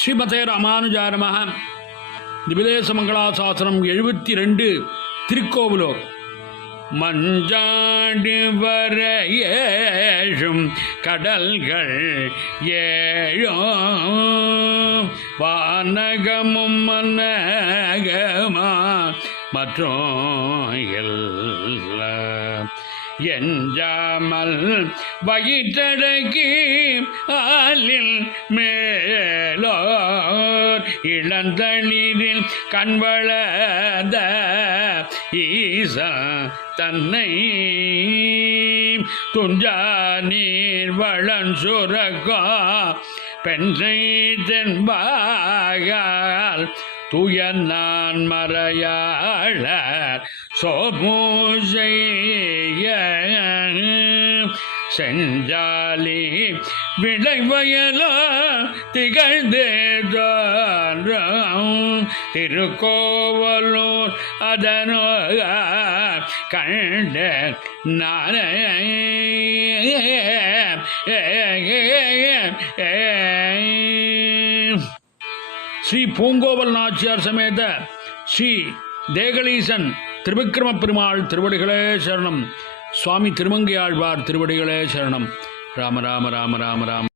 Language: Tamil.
ஸ்ரீமதே ராமானுஜாய நமஹ. திவிதேச மங்களாசாசனம் 72 திருக்கோவிலூர். மஞ்சாடி வர ஏழும் கடல்கள் ஏழும் வானகமும் மன்னகமா மற்றும் எல்லாம் எஞ்சாமல் வயிற்றடக்கி ஆலில் மேலோர் இளந்தளிரில் கண்வளத ஈசா தன்னை துஞ்சா நீர் வளன் சுரக்கா பெண்ணை தென்பாகால் தூய நான் மறையாளர் சோமூசைய செஞ்சாலி விளைவயலோ திகழ்ந்தே திருக்கோவலூர் அதனோ கண்ட நானே ஸ்ரீ பூங்கோவல் நாச்சியார் சமேத ஸ்ரீ தேகலீசன் திருவிக்கிரம பெருமாள் திருவடிகளே சரணம். சுவாமி திருமங்கையாழ்வார் திருவடிகளே சரணம். ராம ராம ராம ராம ராம.